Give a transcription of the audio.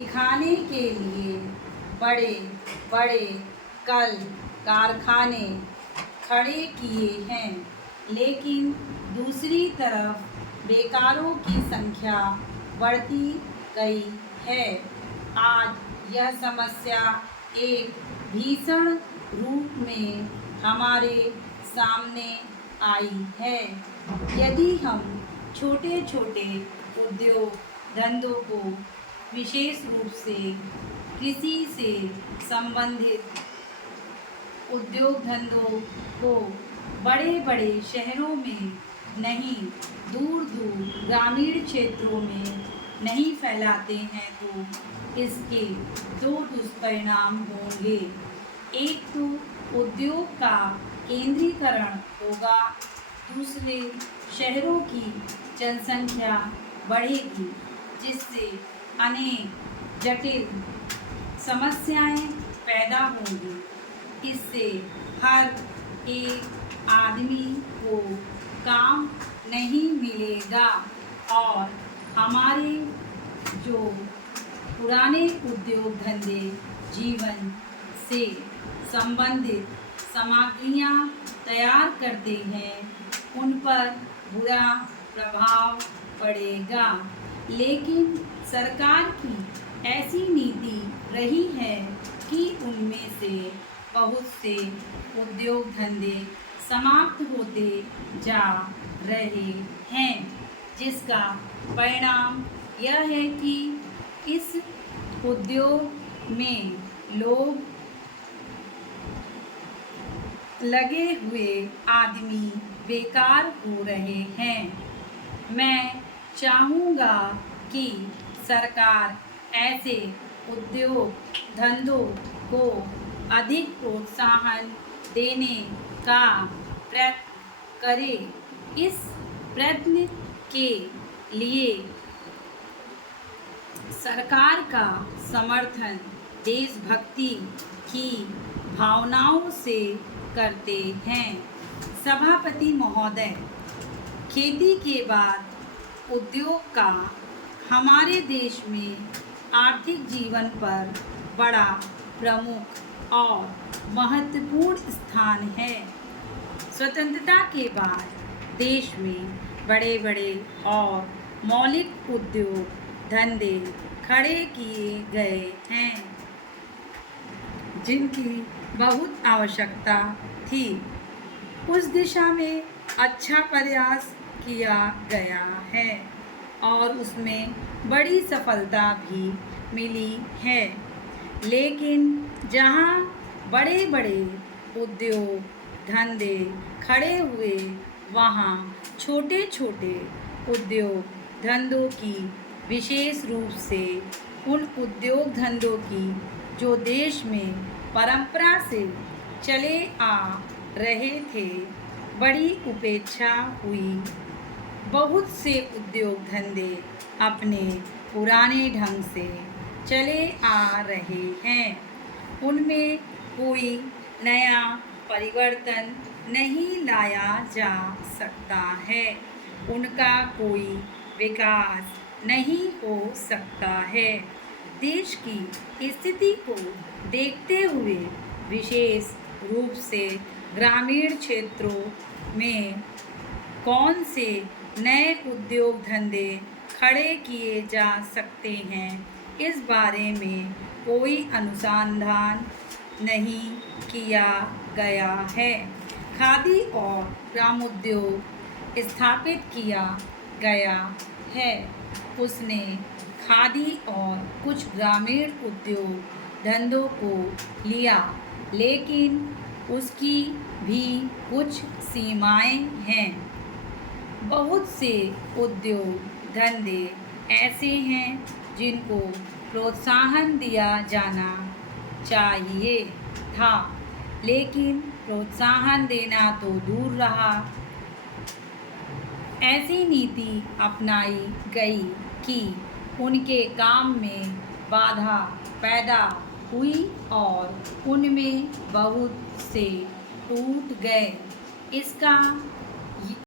दिखाने के लिए बड़े बड़े कल कारखाने खड़े किए हैं, लेकिन दूसरी तरफ बेकारों की संख्या बढ़ती गई है। आज यह समस्या एक भीषण रूप में हमारे सामने आई है। यदि हम छोटे छोटे उद्योग धंधों को, विशेष रूप से कृषि से संबंधित उद्योग धंधों को बड़े बड़े शहरों में नहीं, दूर दूर ग्रामीण क्षेत्रों में नहीं फैलाते हैं तो इसके दो दुष्परिणाम होंगे। एक तो उद्योग का केंद्रीकरण होगा, दूसरे शहरों की जनसंख्या बढ़ेगी, जिससे अनेक जटिल समस्याएं पैदा होंगी। इससे हर एक आदमी को काम नहीं मिलेगा और हमारे जो पुराने उद्योग धंधे जीवन से संबंधित सामग्रियां तैयार करते हैं, उन पर बुरा प्रभाव पड़ेगा। लेकिन सरकार की ऐसी नीति रही है कि उनमें से बहुत से उद्योग धंधे समाप्त होते जा रहे हैं, जिसका परिणाम यह है कि इस उद्योग में लोग लगे हुए आदमी बेकार हो रहे हैं। मैं चाहूँगा कि सरकार ऐसे उद्योग धंधों को अधिक प्रोत्साहन देने का प्रयत्न करे। इस प्रयत्न के लिए सरकार का समर्थन देशभक्ति की भावनाओं से करते हैं। सभापति महोदय, खेती के बाद उद्योग का हमारे देश में आर्थिक जीवन पर बड़ा प्रमुख और महत्वपूर्ण स्थान है। स्वतंत्रता के बाद देश में बड़े बड़े और मौलिक उद्योग धंधे खड़े किए गए हैं, जिनकी बहुत आवश्यकता थी। उस दिशा में अच्छा प्रयास किया गया है और उसमें बड़ी सफलता भी मिली है। लेकिन जहां बड़े बड़े उद्योग धंधे खड़े हुए, वहां छोटे छोटे उद्योग धंधों की, विशेष रूप से उन उद्योग धंधों की जो देश में परंपरा से चले आ रहे थे, बड़ी उपेक्षा हुई। बहुत से उद्योग धंधे अपने पुराने ढंग से चले आ रहे हैं, उनमें कोई नया परिवर्तन नहीं लाया जा सकता है, उनका कोई विकास नहीं हो सकता है। देश की स्थिति को देखते हुए, विशेष रूप से ग्रामीण क्षेत्रों में कौन से नए उद्योग धंधे खड़े किए जा सकते हैं, इस बारे में कोई अनुसंधान नहीं किया गया है। खादी और ग्रामोद्योग स्थापित किया गया है। उसने खादी और कुछ ग्रामीण उद्योग धंधों को लिया, लेकिन उसकी भी कुछ सीमाएं हैं। बहुत से उद्योग धंधे ऐसे हैं जिनको प्रोत्साहन दिया जाना चाहिए था, लेकिन प्रोत्साहन देना तो दूर रहा, ऐसी नीति अपनाई गई कि उनके काम में बाधा पैदा हुई और उनमें बहुत से टूट गए। इसका